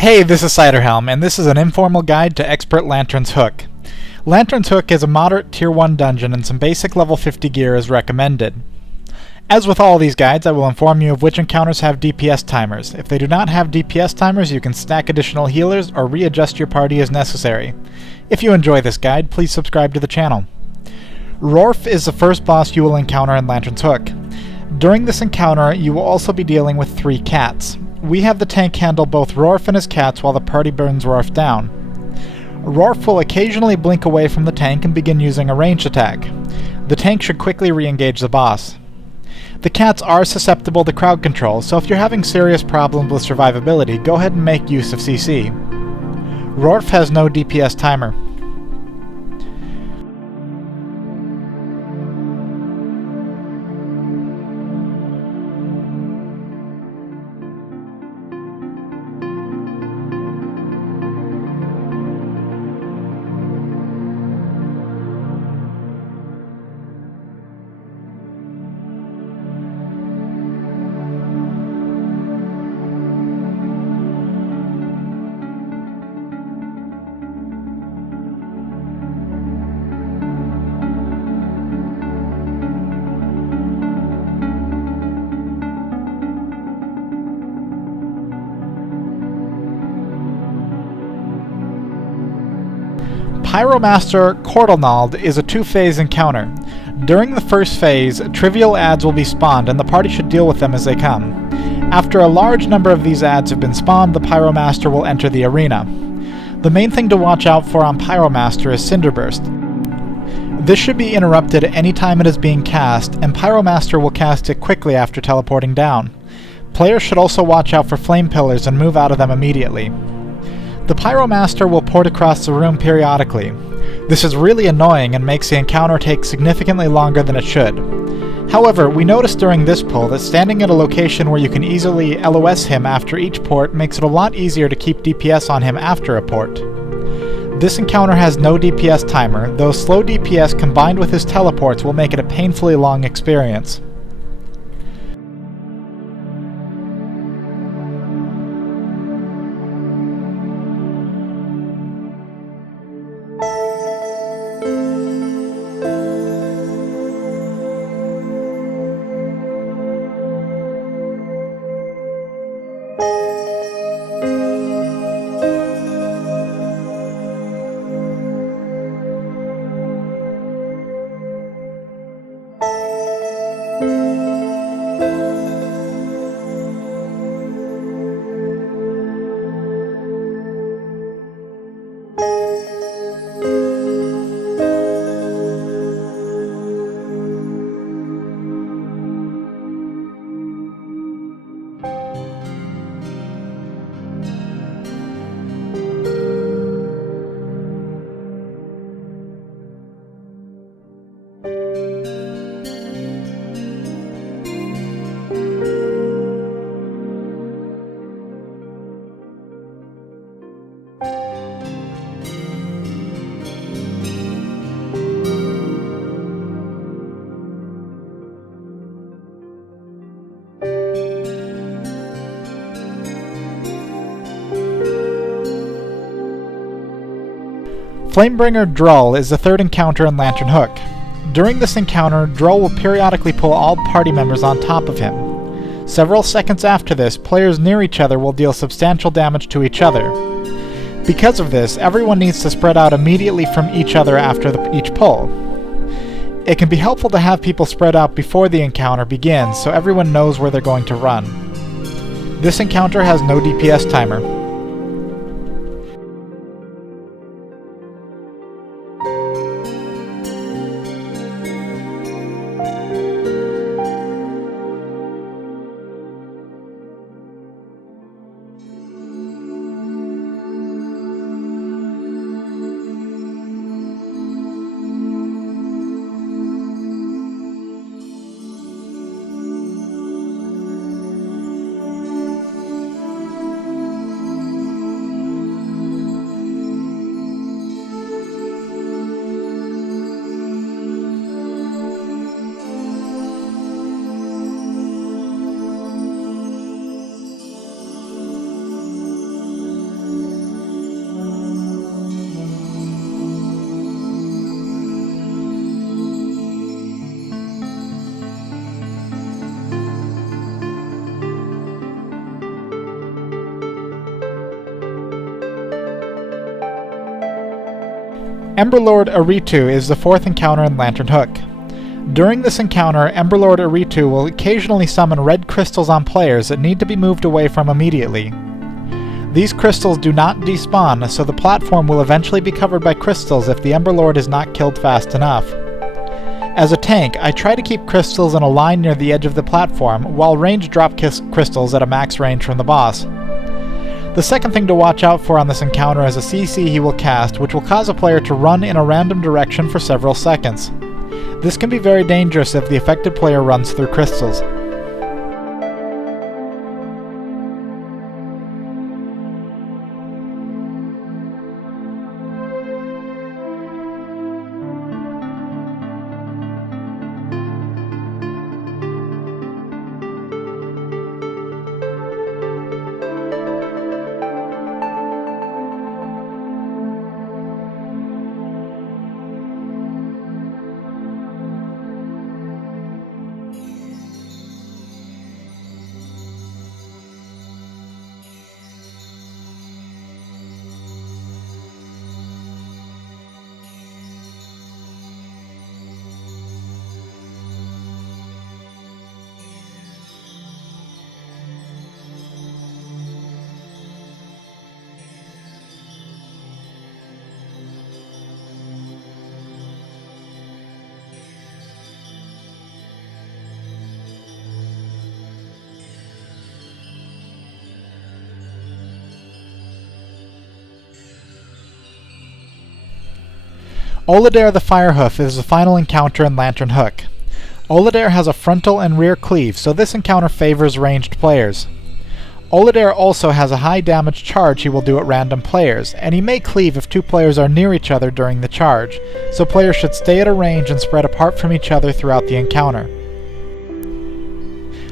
Hey, this is Ciderhelm, and this is an informal guide to Expert Lantern's Hook. Lantern's Hook is a moderate Tier 1 dungeon and some basic level 50 gear is recommended. As with all these guides, I will inform you of which encounters have DPS timers. If they do not have DPS timers, you can stack additional healers or readjust your party as necessary. If you enjoy this guide, please subscribe to the channel. Rorf is the first boss you will encounter in Lantern's Hook. During this encounter, you will also be dealing with 3 cats. We have the tank handle both Rorf and his cats while the party burns Rorf down. Rorf will occasionally blink away from the tank and begin using a ranged attack. The tank should quickly re-engage the boss. The cats are susceptible to crowd control, so if you're having serious problems with survivability, go ahead and make use of CC. Rorf has no DPS timer. Pyromaster Cordalnald is a 2-phase encounter. During the first phase, trivial adds will be spawned and the party should deal with them as they come. After a large number of these adds have been spawned, the Pyromaster will enter the arena. The main thing to watch out for on Pyromaster is Cinderburst. This should be interrupted any time it is being cast, and Pyromaster will cast it quickly after teleporting down. Players should also watch out for flame pillars and move out of them immediately. The Pyromaster will port across the room periodically. This is really annoying and makes the encounter take significantly longer than it should. However, we noticed during this pull that standing at a location where you can easily LOS him after each port makes it a lot easier to keep DPS on him after a port. This encounter has no DPS timer, though slow DPS combined with his teleports will make it a painfully long experience. Flamebringer Drawl is the third encounter in Lantern Hook. During this encounter, Drawl will periodically pull all party members on top of him. Several seconds after this, players near each other will deal substantial damage to each other. Because of this, everyone needs to spread out immediately from each other after each pull. It can be helpful to have people spread out before the encounter begins so everyone knows where they're going to run. This encounter has no DPS timer. Lord Re2 is the 4th encounter in Lantern Hook. During this encounter, Lord Re2 will occasionally summon red crystals on players that need to be moved away from immediately. These crystals do not despawn, so the platform will eventually be covered by crystals if the Lord is not killed fast enough. As a tank, I try to keep crystals in a line near the edge of the platform, while range drop crystals at a max range from the boss. The second thing to watch out for on this encounter is a CC he will cast, which will cause a player to run in a random direction for several seconds. This can be very dangerous if the affected player runs through crystals. Oladair the Fire Hoof is the final encounter in Lantern Hook. Oladair has a frontal and rear cleave, so this encounter favors ranged players. Oladair also has a high damage charge he will do at random players, and he may cleave if 2 players are near each other during the charge, so players should stay at a range and spread apart from each other throughout the encounter.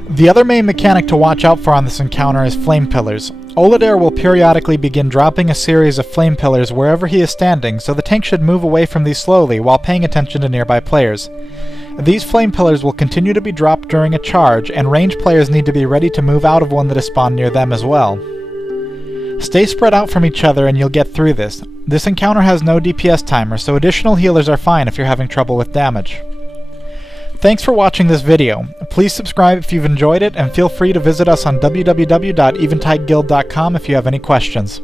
The other main mechanic to watch out for on this encounter is Flame Pillars. Oladair will periodically begin dropping a series of Flame Pillars wherever he is standing, so the tank should move away from these slowly while paying attention to nearby players. These Flame Pillars will continue to be dropped during a charge, and ranged players need to be ready to move out of one that is spawned near them as well. Stay spread out from each other and you'll get through this. This encounter has no DPS timer, so additional healers are fine if you're having trouble with damage. Thanks for watching this video. Please subscribe if you've enjoyed it, and feel free to visit us on www.eventideguild.com if you have any questions.